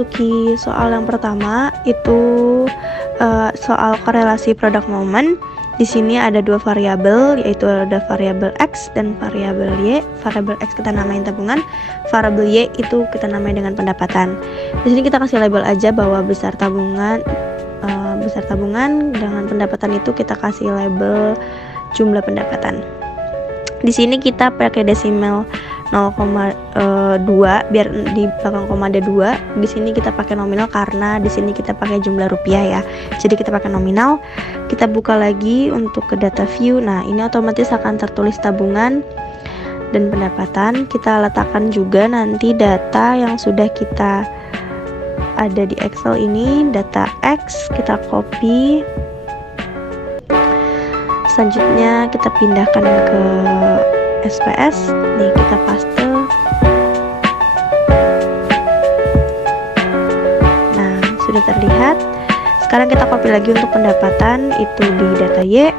memasuki soal yang pertama, itu soal korelasi product moment. Di sini ada dua variabel, yaitu ada variabel X dan variabel Y. Variabel X kita namain tabungan, variabel Y itu kita namain dengan pendapatan. Di sini kita kasih label aja bahwa besar tabungan dengan pendapatan itu kita kasih label jumlah pendapatan. Di sini kita pakai desimal 0,2 biar di belakang koma ada 2. Di sini kita pakai nominal karena di sini kita pakai jumlah rupiah ya. Jadi kita pakai nominal. Kita buka lagi untuk ke data view. Nah, ini otomatis akan tertulis tabungan dan pendapatan. Kita letakkan juga nanti data yang sudah kita ada di Excel ini, data X, kita copy. Selanjutnya kita pindahkan ke SPS. Nih, kita paste. Nah, sudah terlihat. Sekarang kita copy lagi untuk pendapatan itu di data Y.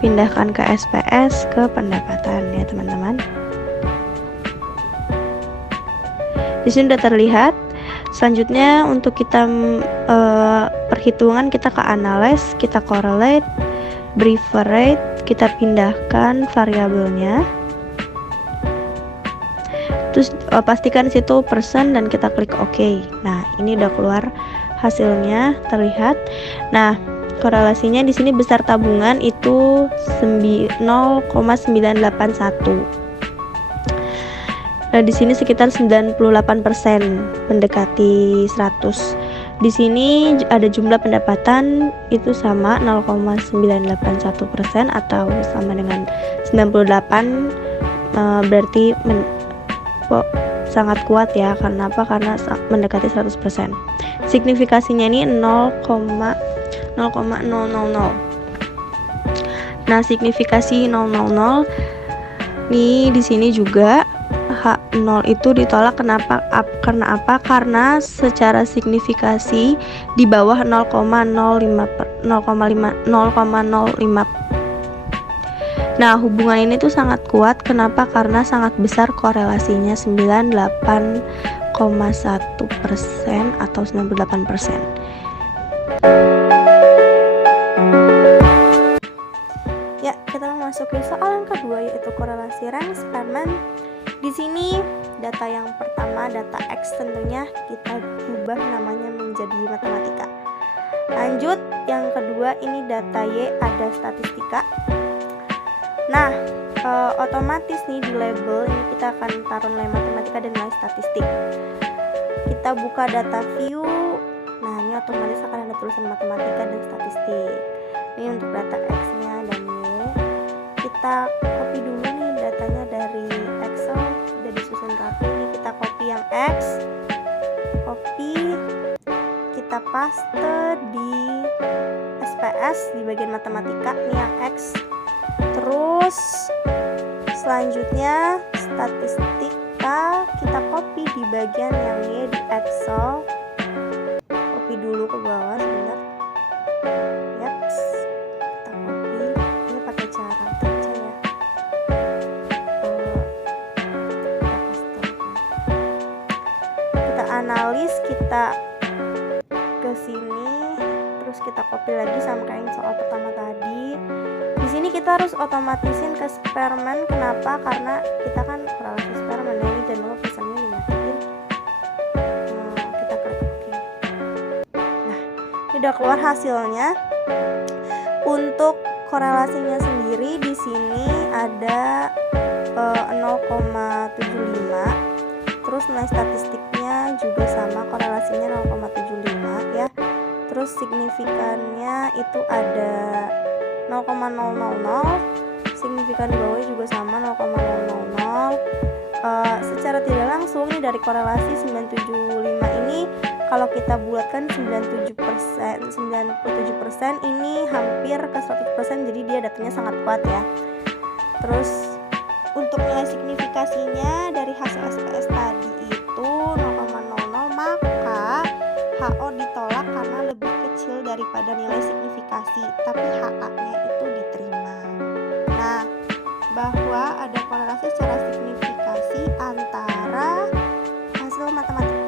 Pindahkan ke SPS ke pendapatan ya, teman-teman. Di sini sudah terlihat. Selanjutnya untuk kita perhitungan, kita ke analyze, kita correlate, preferred, kita pindahkan variabelnya. Terus pastikan situ persen dan kita klik OK. Nah, ini udah keluar hasilnya terlihat. Nah, korelasinya di sini besar tabungan itu 0,981. Nah, di sini sekitar 98%, mendekati 100. Di sini ada jumlah pendapatan itu sama 0,981% atau sama dengan 98. Berarti sangat kuat ya. Karena apa? Karena mendekati 100%. Signifikasinya ini 0,000. Nah, signifikasi 000 nih di sini juga H0 itu ditolak. Karena apa? Karena secara signifikasi di bawah 0,05. Nah, hubungan ini tuh sangat kuat. Kenapa? Karena sangat besar korelasinya, 98,1% atau 98%. Ya, kita memasuki soal yang kedua, yaitu korelasi rank Spearman. Di sini data yang pertama, data X, tentunya kita ubah namanya menjadi matematika. Lanjut, yang kedua ini data Y, ada statistika. Nah, otomatis nih di label ini kita akan taruh nilai matematika dan nilai statistik. Kita buka data view. Nah, ini otomatis akan ada tulisan matematika dan statistik. Ini untuk data X-nya dan Y. Kita copy dulu nih datanya dari Excel, sudah disusun rapi. Ini kita copy yang X, copy, kita paste di SPS di bagian matematika. Ini yang X. Terus selanjutnya statistika kita copy di bagian yang Y di Excel. Copy dulu ke bawah sebentar. Yaps. Kita copy. Ini pakai cara baca ya. Kita analis, kita ke sini, terus kita copy lagi sama kayak yang soal pertama tadi. Di sini kita harus otomatisin ke Spearman. Kenapa? Karena kita kan korelasi Spearman ya, ini jangan lupa pesannya dimatiin. Kita klik OK. Nah, ini udah keluar hasilnya. Untuk korelasinya sendiri di sini ada 0,75. Terus nilai statistiknya juga sama, korelasinya 0,75 ya. Terus signifikannya itu ada 0,000. Signifikan di bawahnya juga sama 0,000. Secara tidak langsung ini dari korelasi 975 ini kalau kita bulatkan 97%, ini hampir ke 100%, jadi dia datanya sangat kuat ya. Terus untuk nilai signifikasinya dari hasil SPS tadi itu 0,00, maka HO ditolak karena lebih kecil daripada nilai signifikasi, tapi HA-nya itu diterima. Nah, bahwa ada korelasi secara matematika.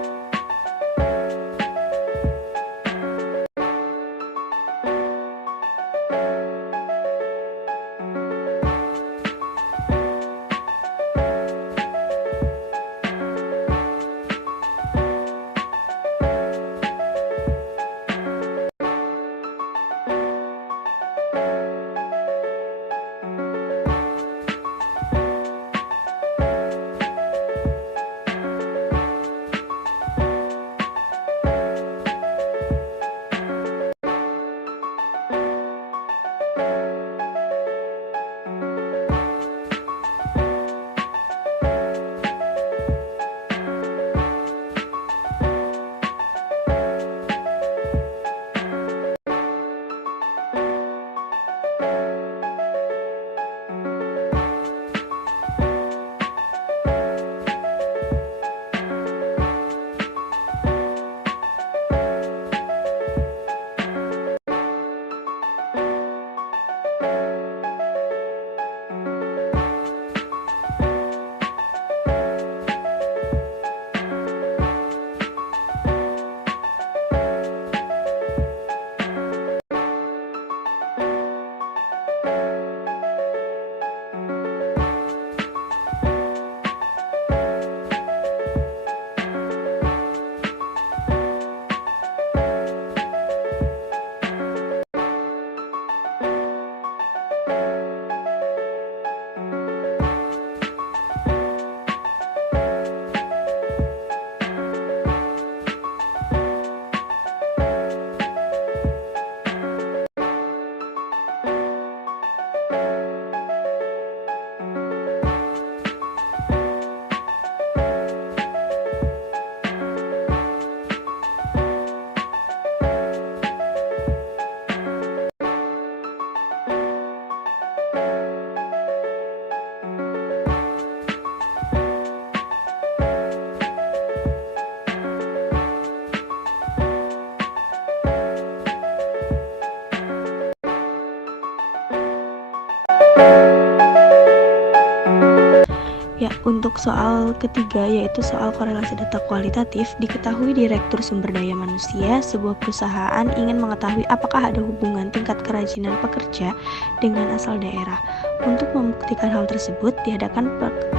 Ya, untuk soal ketiga yaitu soal korelasi data kualitatif, diketahui Direktur Sumber Daya Manusia sebuah perusahaan ingin mengetahui apakah ada hubungan tingkat kerajinan pekerja dengan asal daerah. Untuk membuktikan hal tersebut, diadakan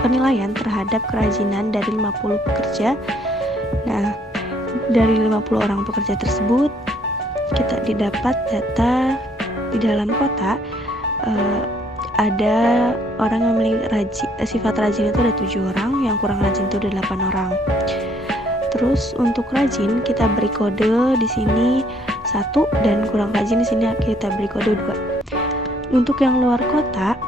penilaian terhadap kerajinan dari 50 pekerja. Nah, dari 50 orang pekerja tersebut, kita didapat data di dalam kota ada orang yang memiliki sifat rajin itu ada 7 orang, yang kurang rajin itu ada 8 orang. Terus untuk rajin kita beri kode di sini 1 dan kurang rajin di sini kita beri kode 2. Untuk yang luar kota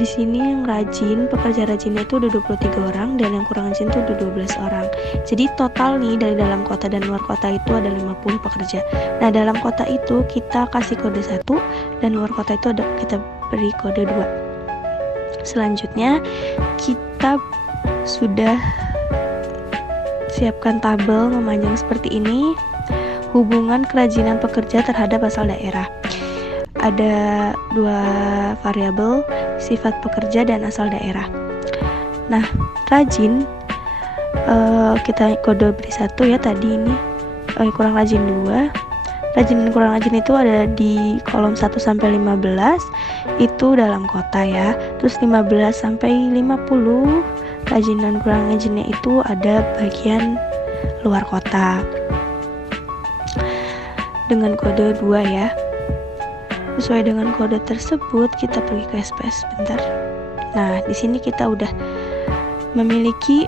di sini yang rajin, pekerja rajinnya itu udah 23 orang dan yang kurang rajin itu udah 12 orang. Jadi total nih dari dalam kota dan luar kota itu ada 50 pekerja. Nah, dalam kota itu kita kasih kode 1 dan luar kota itu kita beri kode 2. Selanjutnya kita sudah siapkan tabel memanjang seperti ini. Hubungan kerajinan pekerja terhadap asal daerah. Ada 2 variabel, sifat pekerja dan asal daerah. Nah, rajin kita kode beri 1 ya tadi ini, kurang rajin 2. Rajin dan kurang rajin itu ada di kolom 1 sampai 15 itu dalam kota ya. Terus 15 sampai 50 rajin dan kurang rajinnya itu ada bagian luar kota. Dengan kode 2 ya. Sesuai dengan kode tersebut kita pergi ke SPS sebentar. Nah, di sini kita udah memiliki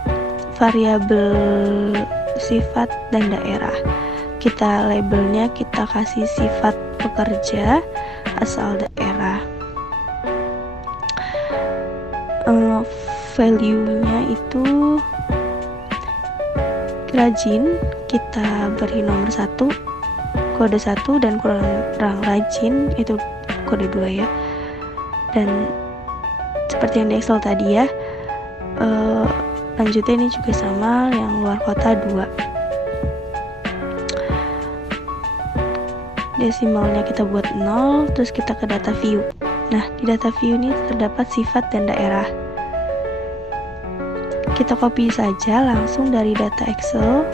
variabel sifat dan daerah. Kita labelnya kita kasih sifat pekerja asal daerah. Value-nya itu rajin kita beri nomor 1, kode 1 dan kurang rajin itu kode 2 ya. Dan seperti yang di Excel tadi ya, lanjutnya ini juga sama, yang luar kota 2. Desimalnya kita buat 0, terus kita ke data view. Nah, di data view ini terdapat sifat dan daerah. kita copy saja langsung dari data Excel.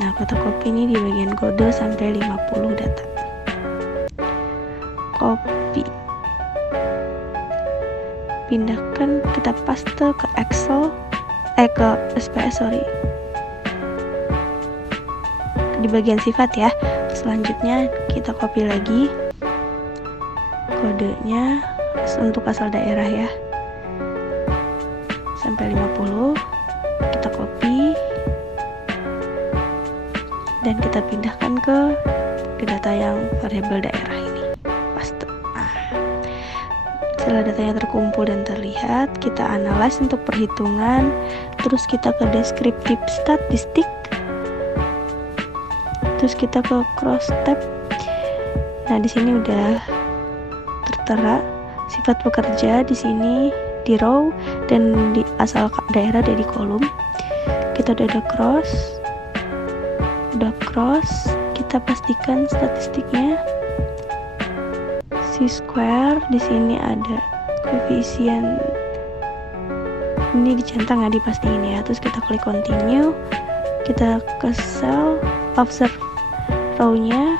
Nah, fotokopi ini di bagian kode sampai 50 data. Copy. Pindahkan, kita paste ke Excel, ke SPS, di bagian sifat ya. Selanjutnya kita copy lagi kodenya untuk asal daerah ya, sampai 50 kita copy dan kita pindahkan ke data yang variabel daerah ini, paste. Setelah datanya terkumpul dan terlihat, kita analyze untuk perhitungan, terus kita ke deskriptif statistik, terus kita ke cross tab. Nah, di sini udah tertera sifat pekerja di sini di row dan di asal daerah ada di kolom. Kita udah ada cross, kita pastikan statistiknya. C-square di sini ada koefisien ini dicentang ya, dipastiin ya. Terus kita klik continue, kita ke cell observe row-nya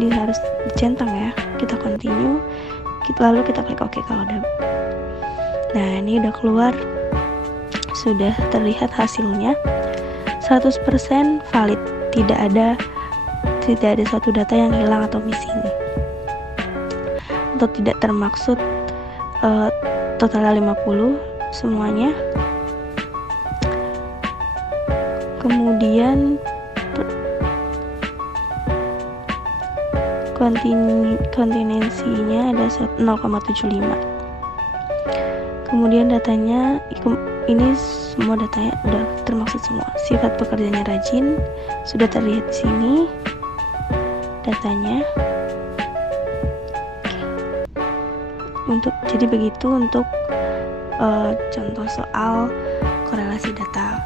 harus dicentang ya, kita continue, lalu kita klik OK kalau udah. Nah, ini udah keluar, sudah terlihat hasilnya 100% valid, tidak ada suatu data yang hilang atau missing atau tidak termaksud. Totalnya 50 semuanya. Kemudian kontinensinya ada 0,75. Kemudian datanya ini semua datanya udah termaksud semua. Sifat pekerjanya rajin sudah terlihat di sini datanya. Jadi begitu untuk contoh soal korelasi data.